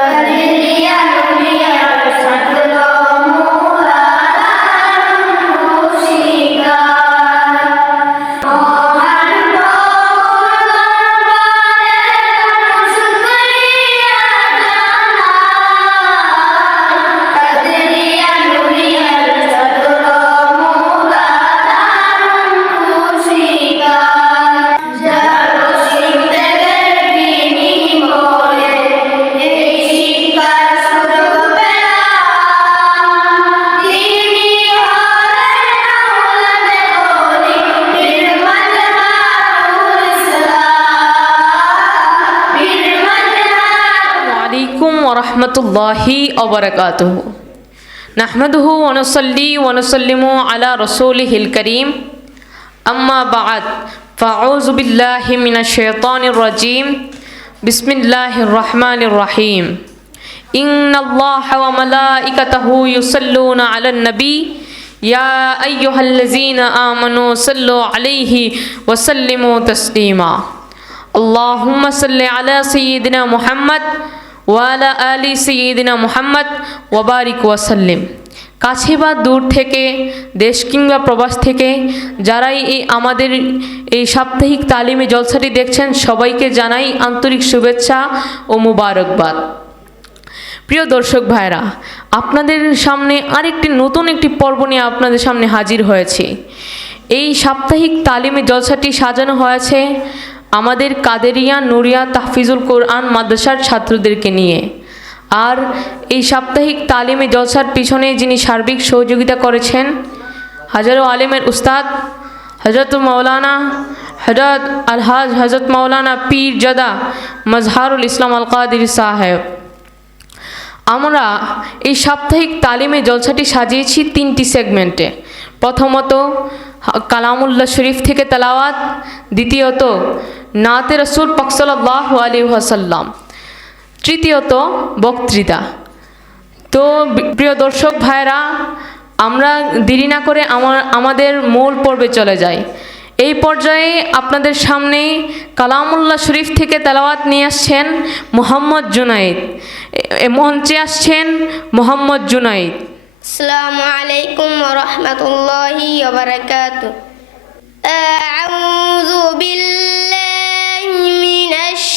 பதினியா நூலியா الله وبركاته. نحمده ونصلي ونسلم على رسوله الكريم. أما بعد فأعوذ بالله من الشيطان الرجيم. بسم الله الرحمن الرحيم. إن الله وملائكته يصلون على النبي. يا أيها الذين آمنوا صلوا عليه وسلموا تسليما. اللهم صل على سيدنا محمد ওয়ালা আলী সঈদিনা মুহাম্মদ ওবারিক ওয়াসাল্লিম। কাছে বা দূর থেকে, দেশ কিংবা প্রবাস থেকে, যারাই এই আমাদের এই সাপ্তাহিক তালিমে জলসাটি দেখছেন, সবাইকে জানাই আন্তরিক শুভেচ্ছা ও মুবারকবাদ। প্রিয় দর্শক ভাইরা আপনাদের সামনে আরেকটি নতুন একটি পর্ব নিয়ে আপনাদের সামনে হাজির হয়েছে। এই সাপ্তাহিক তালিমে জলসাটি সাজানো হয়েছে। আমাদের কাদেরিয়া নুরিয়া তাহফিজুল কোরআন মাদ্রাসার ছাত্রদেরকে নিয়ে। আর এই সাপ্তাহিক তালিমে জলসার পিছনে যিনি সার্বিক সহযোগিতা করেছেন, হাজারো আলেমের উস্তাদ হজরত মৌলানা হজরত আলহাজ হজরত মৌলানা পীর জাদা মজহারুল ইসলাম আল কাদির সাহেব। আমরা এই সাপ্তাহিক তালিমে জলসাটি সাজিয়েছি তিনটি সেগমেন্টে। প্রথমত, কালামুল্লাহ শরীফ থেকে তালাওয়াত, দ্বিতীয়ত নাতে রসুল পকসল্লাহ আলী ওয়াসাল্লাম। তৃতীয়ত, বক্তৃতা। তো প্রিয় দর্শক ভাইরা আমরা দেরি না করে আমার আমাদের মূল পর্বে চলে যাই। এই পর্যায়ে আপনাদের সামনে কালামুল্লাহ শরীফ থেকে তেলাওয়াত নিয়ে আসছেন মোহাম্মদ জুনাইদ। মঞ্চে আসছেন মোহাম্মদ জুনাইদ। আসসালামু আলাইকুম রহমতুল্লাহি আউযু বিল্লাহ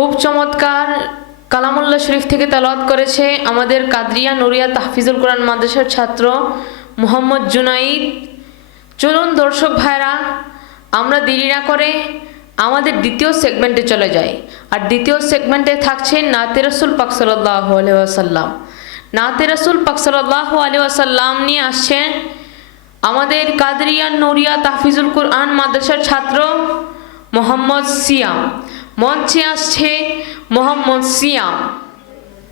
খুব চমৎকার কালামুল্লাহ শরীফ থেকে তেলাওয়াত করেছে আমাদের কাদরিয়া নুরিয়া তাহফিজুল কোরআন মাদ্রাসার ছাত্র মোহাম্মদ জুনাইদ। চলুন দর্শক ভাইরা আমরা দেরি না করে আমাদের দ্বিতীয় সেগমেন্টে চলে যাই। আর দ্বিতীয় সেগমেন্টে থাকছে নাতে রসুল পাক সাল্লাহ আসাল্লাম নাতে রসুল পাক সাল্লাহ আসাল্লাম নিয়ে আসছেন আমাদের কাদরিয়া নুরিয়া তাহফিজুল কোরআন মাদ্রাসার ছাত্র মোহাম্মদ সিয়াম। মঞ্চে আসছে মোহাম্মদ সিয়াম।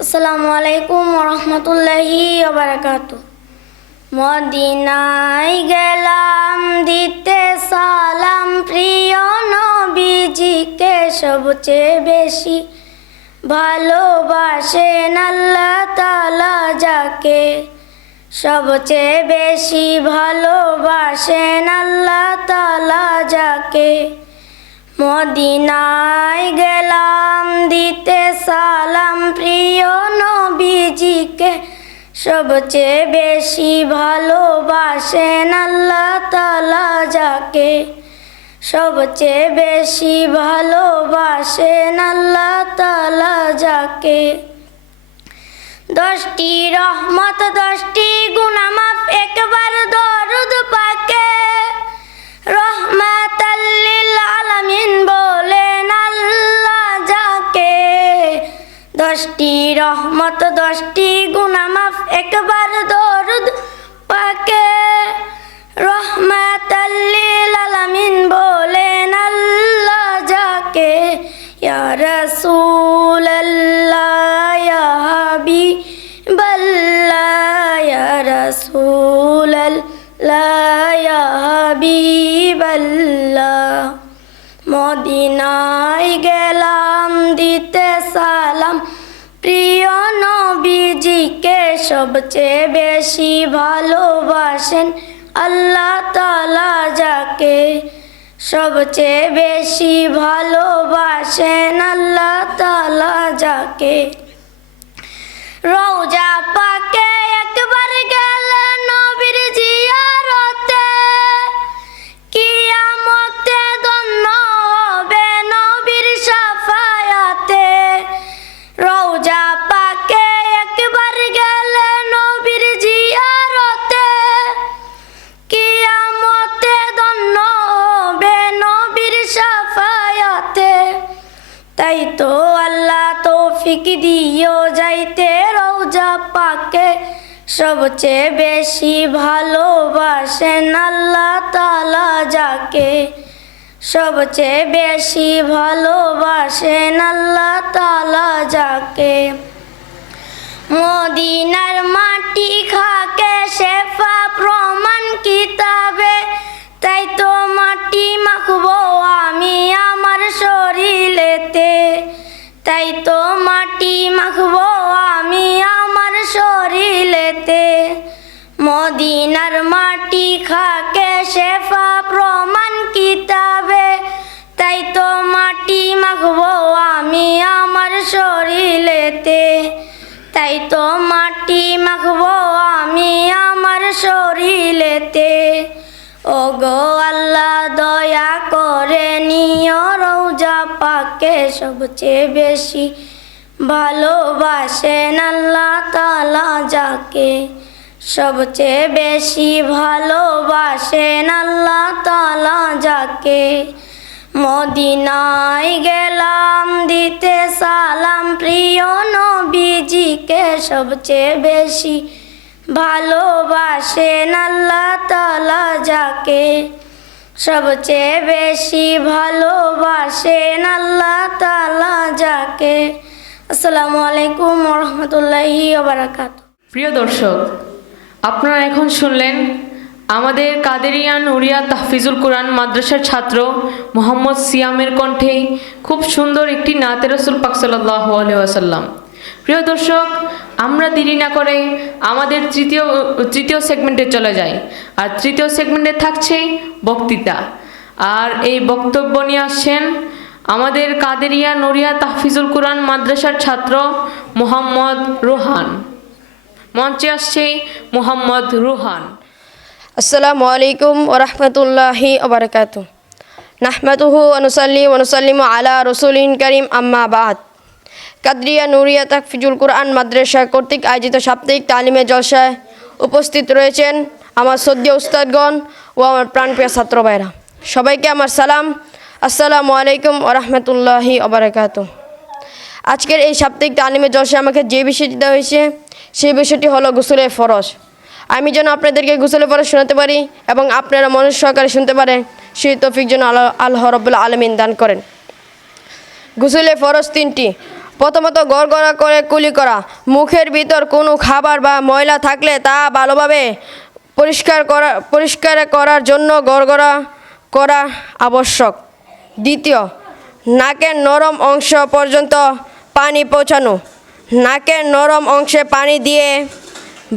আসসালামু আলাইকুম রহমতুল্লাহি বারাকাতু মদিনায় গেলাম, দিতে সালাম, প্রিয় নবীজিকে সবচেয়ে বেশি ভালোবাসেন আল্লাহ তালা যাকে সবচেয়ে বেশি ভালোবাসেন আল্লাহ তালা যাকে মদিনায় গেলাম, দিতে সালাম। প্রিয় নবীজিকে সবচেয়ে বেশি ভালোবাসেন আল্লাহ তালা যাকে। সবচেয়ে বেশি ভালোবাসেন আল্লাহ তালা যাকে। দশটি রহমত, দশটি গুণামাফ একবার দরুদ পাকে। রহমাতাল্লিল দশটি রহমত দশটি গুণামাফ একবার দরুদ পাকে। সবচেয়ে বেশি ভালোবাসেন আল্লাহ তালা যাকে। সবচেয়ে বেশি ভালোবাসেন আল্লাহ তালা যাকে। রওজা সবচেয়ে বেশি ভালোবাসেন আল্লাহ তালা যাকে। সবচেয়ে বেশি ভালোবাসেন আল্লাহ তালা যাকে। মদিনার মাটি খাকে শেফা প্রমাণ কিতাবে। তাই তো মাটি মাখবো আমি আমার শরীরেতে। তাই তো মাটি মাখবো আমি আমার শরীরেতে। মদিনার মাটি খাকে শেফা প্রমাণ কিতাবে। তাই তো মাটি মাখবো আমি আমার শরীরেতে। তাই তো মাটি মাখবো আমি আমার শরীরেতে। ও গো আল্লাহ, দয়া করে নিয় রৌজা পাকে সবচেয়ে বেশি। ভালোবাসেন আল্লাহ তালা যাকে। সবচেয়ে বেশি ভালোবাসেন আল্লাহ তালা যাকে। মদিনায় গেলাম, দিতে সালাম, প্রিয় নবীজিকে সবচেয়ে বেশি ভালোবাসেন আল্লাহ তালা যাকে। সবচেয়ে বেশি ভালোবাসেন আল্লাহ তালা যাকে। আসসালামু আলাইকুম রহমতুল্লাহি বারাকাত প্রিয় দর্শক আপনারা এখন শুনলেন আমাদের কাদেরিয়ান নুরিয়া তাহফিজুল কোরআন মাদ্রাসার ছাত্র মোহাম্মদ সিয়ামের কণ্ঠে খুব সুন্দর একটি নাতে রসুল পাক সাল্লাহ আসাল্লাম প্রিয় দর্শক, আমরা দেরি না করে আমাদের তৃতীয় তৃতীয় সেগমেন্টে চলে যাই। আর তৃতীয় সেগমেন্টে থাকছে বক্তৃতা। আর এই বক্তব্য নিয়ে আসছেন আমাদের কাদেরিয়া নড়িয়া তাহফিজুল কোরআন মাদ্রাসার ছাত্র মোহাম্মদ রোহান। মঞ্চে আসছে মোহাম্মদ রুহান। আসসালামু আলাইকুম ওরহমতুল্লাহি ওবরকাত নাহমাতুহু অনুসাল্লি অনুসাল্লিম আলা রসুলিন করিম, আম্মা বাদ। কাদরিয়া নুরিয়া তাকফিজুল কুরআন মাদ্রাসা কর্তৃক আয়োজিত সাপ্তাহিক তালিমে জলসায় উপস্থিত রয়েছেন আমার সদ্য উস্তাদগণ ও আমার প্রাণপ্রিয় ছাত্র ভাইরা সবাইকে আমার সালাম। আসসালামু আলাইকুম ওরহমতুল্লাহি ওবরকাত আজকের এই সাপ্তাহিক তালিমে জলসে আমাকে যে বিষয়টি দেওয়া হয়েছে সেই বিষয়টি হলো গোসলের ফরজ। আমি যেন আপনাদেরকে গোসলের ফরজ শোনাতে পারি এবং আপনারা মনোজ সহকারে শুনতে পারেন, সেই তফিক যেন আল্লাহ আল্লাহ রব্বুল্লা আলমিন দান করেন। গোসলের ফরজ তিনটি। প্রথমত গড়গড়া করে কুলি করা। মুখের ভিতর কোনো খাবার বা ময়লা থাকলে তা ভালোভাবে পরিষ্কার করা, পরিষ্কার করার জন্য গড়গড়া করা আবশ্যক। দ্বিতীয়, নাকের নরম অংশ পর্যন্ত পানি পৌঁছানো। নাকের নরম অংশে পানি দিয়ে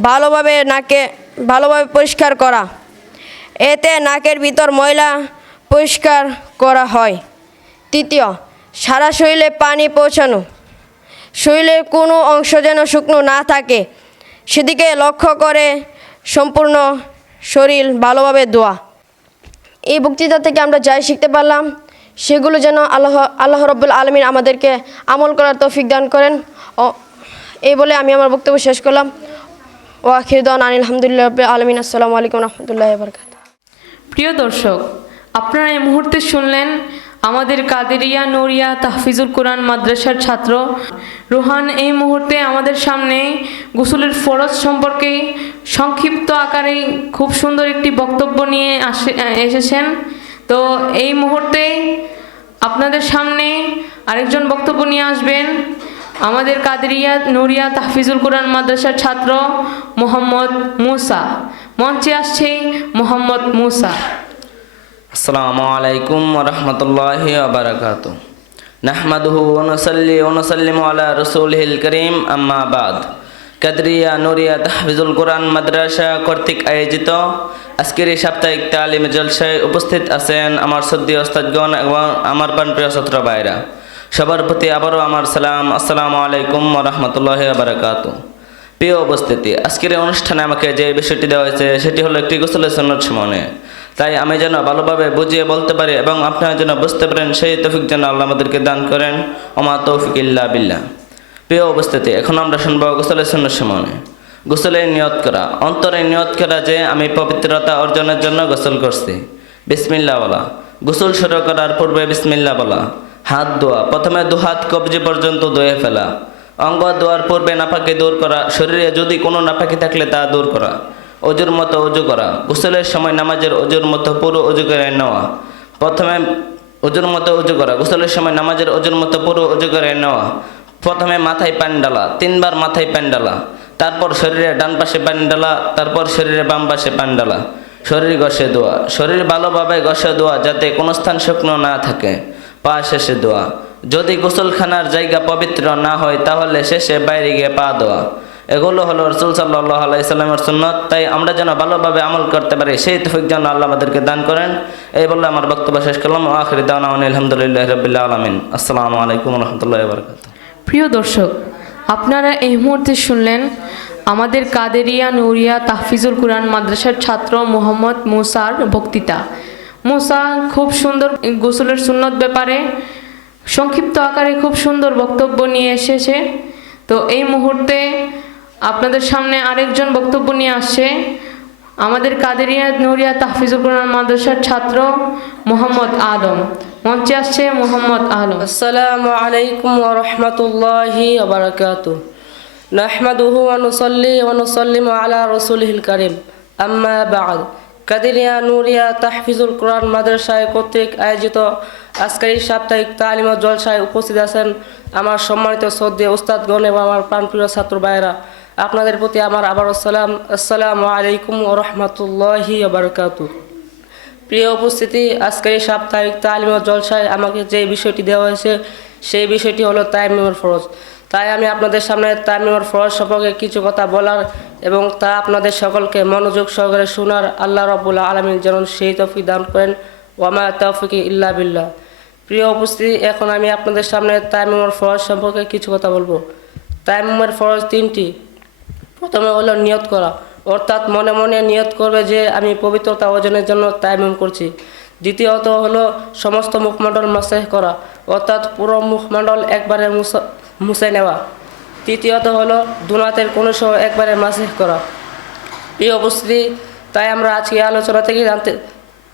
ভালোভাবে নাকে ভালোভাবে পরিষ্কার করা। এতে নাকের ভিতর ময়লা পরিষ্কার করা হয়। তৃতীয়, সারা শরীরে পানি পৌঁছানো। শরীরের কোনো অংশ যেন শুকনো না থাকে, সেদিকে লক্ষ্য করে সম্পূর্ণ শরীর ভালোভাবে দোয়া এই বক্তৃতা থেকে আমরা যাই শিখতে পারলাম, সেগুলো যেন আল্লাহ আল্লাহ রব্বুল আলমিন আমাদেরকে আমল করার তৌফিক দান করেন। এই বলে আমি আমার বক্তব্য শেষ করলাম। ও আখিরদান আনিল আলহামদুলিল্লাহ আলমিন। আসসালামু আলাইকুম রহমতুল্লাহ বরকাত প্রিয় দর্শক, আপনারা এই মুহূর্তে শুনলেন আমাদের কাদেরিয়া নড়িয়া তাহফিজুল কোরআন মাদ্রাসার ছাত্র। রোহান, এই মুহূর্তে আমাদের সামনে গোসলের ফরজ সম্পর্কে সংক্ষিপ্ত আকারে খুব সুন্দর একটি বক্তব্য নিয়ে আসে, এসেছেন। তো এই মুহূর্তে আপনাদের সামনে আরেকজন বক্তব্য নিয়ে আসবেন। আমাদের কাদরিয়া নড়িয়া তাহফিজুল কোরআন মাদ্রাসার ছাত্র মোহাম্মদ মুসা। মঞ্চে আসছে মোহাম্মদ মুসা। আসসালামু আলাইকুম ওরহমতুল্লাহি ওবরাকাতু নাহমাদুহু ওনসল্লি ওনসল্লিম আলা রসুলহিল করিম, আম্মা বাদ। কাদরিয়া নুরিয়া তাহফিজুল কোরআন মাদ্রাসা কর্তৃক আয়োজিত আজকের এই সাপ্তাহিক তালিম জলসায় উপস্থিত আছেন আমার সদ্য ওস্তাদগণ এবং আমার প্রাণপ্রিয় ছাত্র ভাইরা। সবার প্রতি আবারও আমার সালাম, আসসালামু আলাইকুম ওরহমতুল্লাহি ওবরাকাতু প্রিয় উপস্থিতি, আজকের অনুষ্ঠানে আমাকে যে বিষয়টি দেওয়া হয়েছে, সেটি হলো একটি গোসলের সন্ন্যত সমনে তাই আমি যেন ভালোভাবে বুঝিয়ে বলতে পারি এবং আপনারা যেন বুঝতে পারেন, সেই তৌফিক যেন আল্লাহ আমাদেরকে দান করেন। ওমা তৌফিক ইল্লা বিল্লাহ। প্রিয় উপস্থিতি, এখন আমরা শুনব গোসলের সন্ন্যত সমনে গোসলের নিয়ত করা, অন্তরে নিয়ত করা যে আমি পবিত্রতা অর্জনের জন্য গোসল করছি। বিসমিল্লা বলা। গোসল শুরু করার পূর্বে বিসমিল্লা বলা। হাত ধোয়া। প্রথমে দুহাত কবজি পর্যন্ত ধুয়ে ফেলা। অঙ্গ ধোয়ার পূর্বে নাপাকি দূর করা। শরীরে যদি কোনো নাপাকি থাকলে তা দূর করা। অজুর মতো অজু করা। গোসলের সময় নামাজের অজুর মতো পুরো অজু করে নেওয়া। প্রথমে অজুর মতো অজু করা। গোসলের সময় নামাজের অজুর মতো পুরো অজু করে নেওয়া। প্রথমে মাথায় প্যান ডালা তিনবার মাথায় প্যান ডালা তারপর শরীরে ডান পাশে প্যান ডালা তারপর শরীরে বাম পাশে প্যান ডালা শরীর ঘষে দোয়া শরীর ভালোভাবে ঘষে দোয়া যাতে কোনো স্থান শুকনো না থাকে। পা শেষে দোয়া। যদি গোসলখানার জায়গা পবিত্র না হয়, তাহলে শেষে বাইরে গিয়ে পা দেওয়া এগুলো হলো রসুল সাল্লাহ আলাইসাল্লামের সুন্নত। তাই আমরা যেন ভালোভাবে আমল করতে পারি, সেই তফিক যেন আল্লাহ আমাদেরকে দান করেন। এই বলে আমার বক্তব্য শেষ করলাম। আখরি দাওয়ান আলহামদুলিল্লাহ রবিল্লা আলমিন। আসসালামু আলাইকুম রহমতুল্লাহ বরকাত প্রিয় দর্শক, আপনারা এই মুহূর্তে শুনলেন আমাদের কাদেরিয়া নৌরিয়া তাহফিজুল কুরআন মাদ্রাসার ছাত্র মোহাম্মদ মুসার বক্তৃতা। মোসা খুব সুন্দর গোসলের সুন্নত ব্যাপারে, সংক্ষিপ্ত আকারে খুব সুন্দর বক্তব্য নিয়ে এসেছে। তো এই মুহূর্তে আপনাদের সামনে আরেকজন বক্তব্য নিয়ে আসছে। আমাদের কাদেরিয়া নুরিয়া তাহফিজুল মাদ্রাসার ছাত্র মোহাম্মদ আদম। মঞ্চে আসছে মোহাম্মদ আলম। আসসালামু আলাইকুম ওরহমতুল্লাহি আবরাকাত নাহমাদুহু ওয়া নুসাল্লি ওয়া নুসাল্লিমু আলা রাসূলিল কারীম। আম্মা বা'দ। কাদিরিয়া নুরিয়া তাহফিজুল কোরআন মাদ্রাসায় কর্তৃক আয়োজিত আজকের সাপ্তাহিক তালিম জলসায় উপস্থিত আছেন আমার সম্মানিত শ্রদ্ধে উস্তাদগণ এবং আমার প্রাণপ্রিয় ছাত্র ভাইয়েরা। আপনাদের প্রতি আমার আবার সালাম। আসসালামু আলাইকুম ও রহমতুল্লাহি বারকাতু প্রিয় উপস্থিতি, আজকের সাপ্তাহিক তালিম জলসায় আমাকে যে বিষয়টি দেওয়া হয়েছে, সেই বিষয়টি হলো তাইমিমর ফরজ। তাই আমি আপনাদের সামনে তাইমিমর ফরজ সম্পর্কে কিছু কথা বলার এবং তা আপনাদের সকলকে মনোযোগ সহকারে শোনার আল্লাহ রবুল্লা আলমিন যেন সেই তফিক দান করেন। ওয়ামা তৌফিকি ইল্লা বিল্লাহ। প্রিয় উপস্থিতি, এখন আমি আপনাদের সামনে তাইমিমর ফরজ সম্পর্কে কিছু কথা বলব। তাইমিমের ফরজ তিনটি। প্রথমে হলো নিয়ত করা। অর্থাৎ মনে মনে নিয়ত করবে যে আমি পবিত্রতা অর্জনের জন্য তাইমুম করছি। দ্বিতীয়ত হলো সমস্ত মুখমণ্ডল মাসেহ করা। অর্থাৎ পুরো মুখমণ্ডল একবারে মুছ- নেওয়া। তৃতীয়ত হলো দুনাতের কোনো সহ একবারে মাসেহ করা। এই উপস্থিতি তাই আমরা আজকে আলোচনা থেকে জানতে,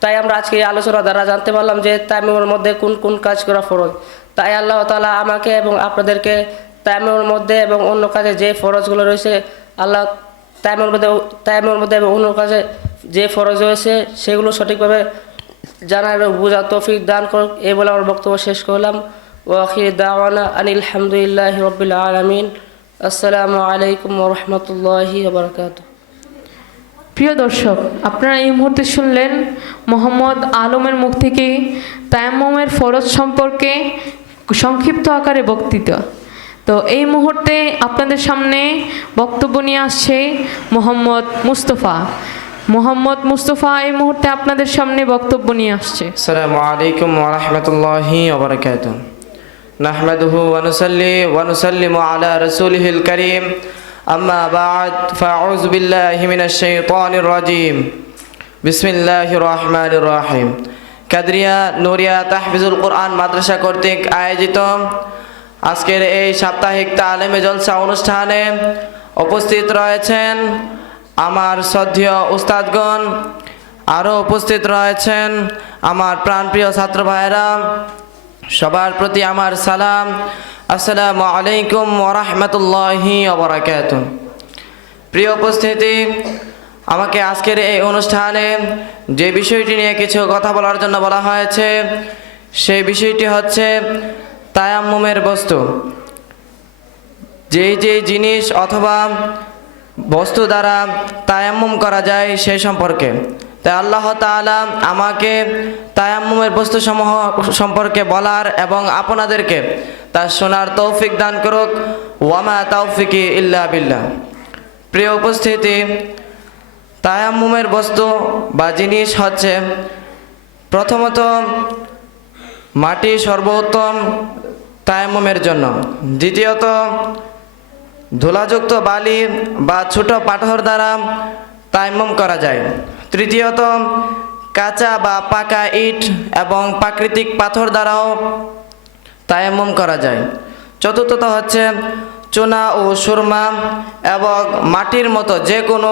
তাই আমরা আজকে এই আলোচনা দ্বারা জানতে পারলাম যে তাইমের মধ্যে কোন কোন কাজ করা ফরজ। তাই আল্লাহ তালা আমাকে এবং আপনাদেরকে তাইমের মধ্যে এবং অন্য কাজে যে ফরজগুলো রয়েছে, আল্লাহ তাইমের মধ্যে তাইমের মধ্যে এবং অন্য কাজে যে ফরজ রয়েছে, সেগুলো সঠিকভাবে জানার বোঝার তৌফিক দান করুক এই বলে আমার বক্তব্য শেষ করলাম। ওয়াখির দাওয়ানা আনিল হামদুলিল্লাহ রবিল আলমিন আসসালামু আলাইকুম রহমতুল্লাহি বরকাত প্রিয় দর্শক আপনারা এই মুহূর্তে শুনলেন মোহাম্মদ আলমের মুখ থেকে তায়ামের ফরজ সম্পর্কে সংক্ষিপ্ত আকারে বক্তৃতা। তো এই মুহূর্তে আপনাদের সামনে বক্তব্য নিয়ে আসছে মোহাম্মদ মুস্তফা। মোহাম্মদ মুস্তফা এই মুহূর্তে আপনাদের সামনে বক্তব্য নিয়ে আসছে। আসসালামু আলাইকুম ওয়া রাহমাতুল্লাহি ওয়া বারাকাতুহু। نحمده ونصلي ونسلم على رسوله الكريم أما بعد فأعوذ بالله من الشيطان الرجيم بسم الله الرحمن الرحيم কাদরিয়া নুরিয়া তাহফিজুল কোরআন মাদ্রাসা কর্তৃক আয়োজিত আজকের এই সাপ্তাহিক তালেমে জলসা অনুষ্ঠানে উপস্থিত রয়েছেন আমার শ্রদ্ধেয় উস্তাদগণ আরও উপস্থিত রয়েছেন আমার প্রাণপ্রিয় ছাত্র ভাইয়েরা সবার প্রতি আমার সালাম। আসসালামু আলাইকুম ওরহমতুল্লাহি ওবরাকাত প্রিয় উপস্থিতি, আমাকে আজকের এই অনুষ্ঠানে যে বিষয়টি নিয়ে কিছু কথা বলার জন্য বলা হয়েছে, সেই বিষয়টি হচ্ছে তায়াম্মুমের বস্তু। যেই যেই জিনিস অথবা বস্তু দ্বারা তায়াম্মুম করা যায় সে সম্পর্কে। তাই আল্লাহ তাআলা আমাকে তায়াম্মুমের বস্তুসমূহ সম্পর্কে বলার এবং আপনাদেরকে তা শোনার তৌফিক দান করুক। ওয়ামা তৌফিকি ইল্লা বিল্লাহ। প্রিয় উপস্থিতি, তায়াম্মুমের বস্তু বা জিনিস হচ্ছে প্রথমত মাটি সর্বোত্তম তায়াম্মুমের জন্য। দ্বিতীয়ত ধুলাযুক্ত বালি বা ছোট পাথর দ্বারা তায়াম্মুম করা যায়। তৃতীয়ত কাঁচা বা পাকা ইট এবং প্রাকৃতিক পাথর দ্বারাও তায়াম্মুম করা যায়। চতুর্থত হচ্ছে, চুনা ও সুরমা এবং মাটির মতো যে কোনো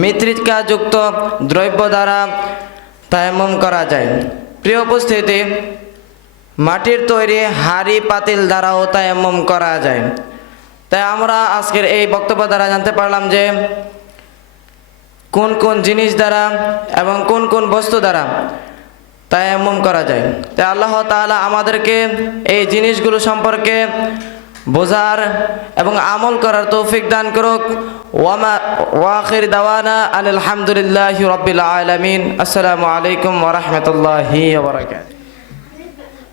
মৃত্তিকাযুক্ত দ্রব্য দ্বারা তায়াম্মুম করা যায়। প্রিয় উপস্থিতি, মাটির তৈরি হাড়ি পাতিল দ্বারাও তায়াম্মুম করা যায়। তাই আমরা আজকের এই বক্তব্য দ্বারা জানতে পারলাম যে কোন কোন জিনিস দ্বারা এবং কোন কোন বস্তু দ্বারা তাই তায়াম্মুম করা যায়। তাই আল্লাহ তাআলা আমাদেরকে এই জিনিসগুলো সম্পর্কে বোঝার এবং আমল করার তৌফিক দান করুক। ওয়াখির দাওয়ানা আলহামদুলিল্লাহ রবিল আলমিন। আসসালামু আলাইকুম ওরহমতুল্লাহি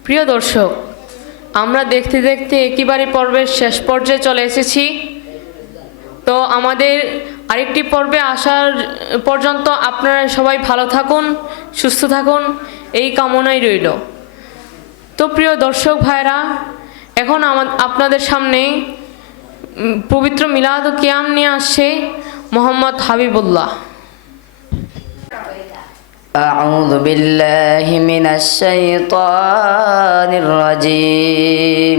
প্রিয় দর্শক, আমরা দেখতে দেখতে একেবারে পর্বের শেষ পর্যায়ে চলে এসেছি। তো আমাদের আরেকটি পর্বে আসার পর্যন্ত আপনারা সবাই ভালো থাকুন সুস্থ থাকুন এই কামনাই রইল তো প্রিয় দর্শক ভাইরা এখন আমা- আপনাদের সামনে উম, পবিত্র মিলাদ ও কিয়াম নিয়ে আসছে মোহাম্মদ হাবিবুল্লাহ أعوذ بالله من الشيطان الرجيم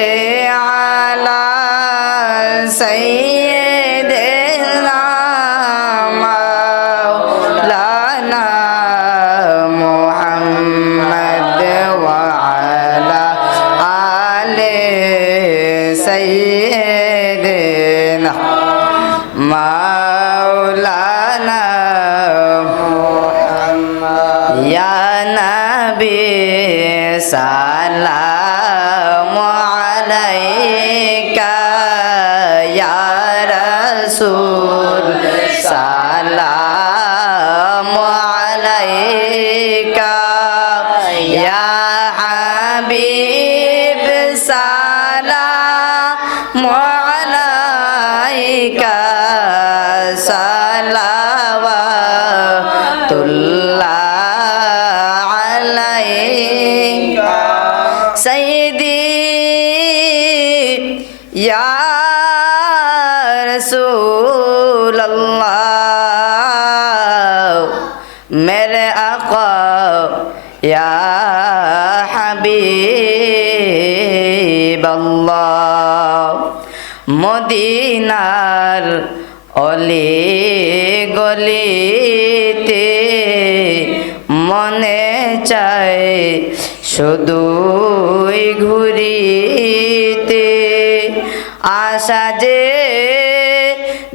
আশা যে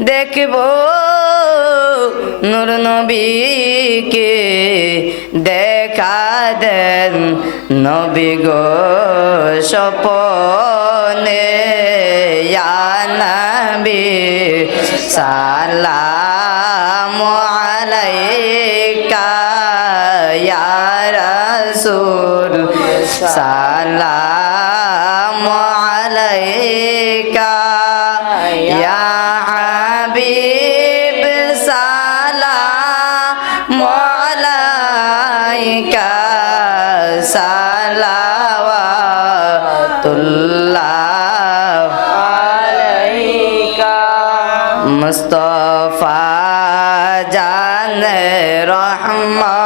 দেখব নূর নবীকে দেখা দেন নবী গো সপনে সালা মুস্তফা জান রহমা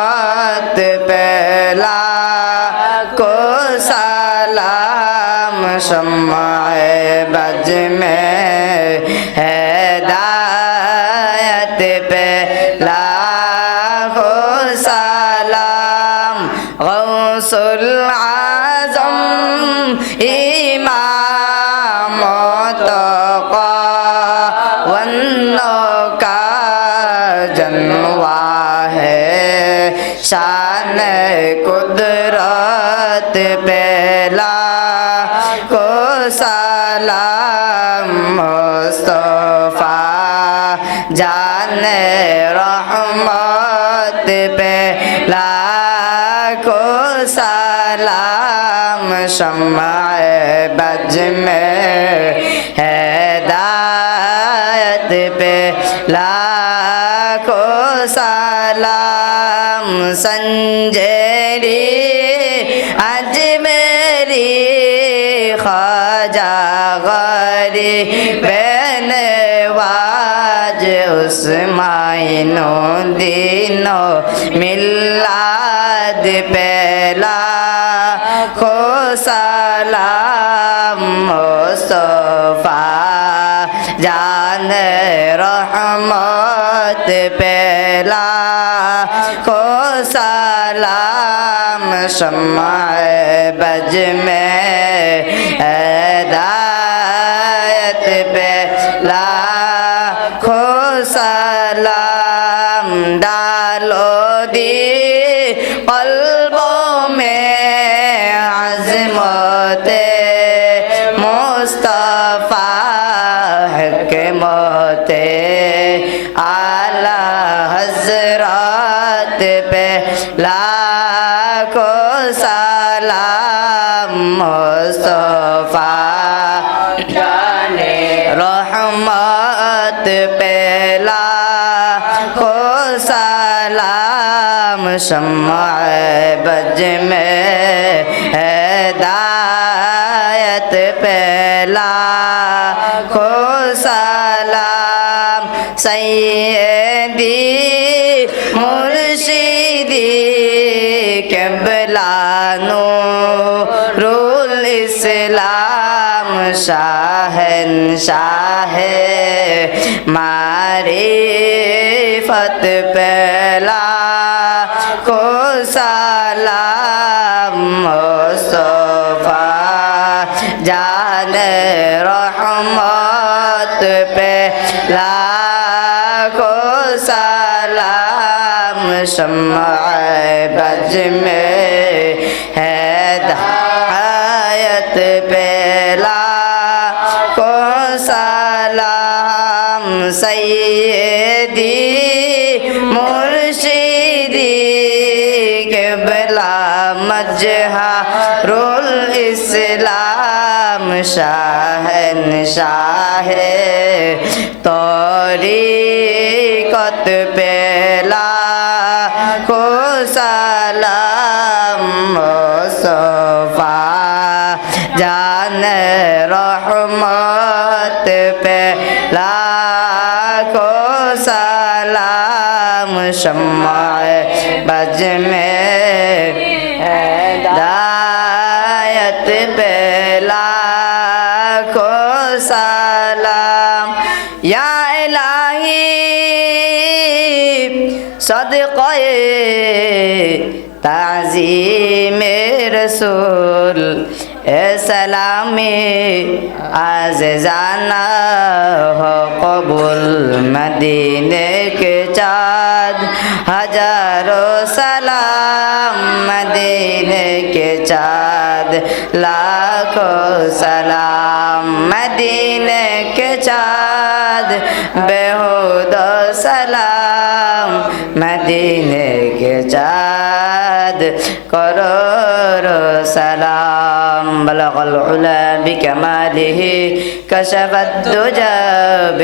রহমা को सलाम समय बज में যে মে রসুল এ সালামে আজ জানা হবুল মদিনে কে চা العلا بكماله كشف الدجى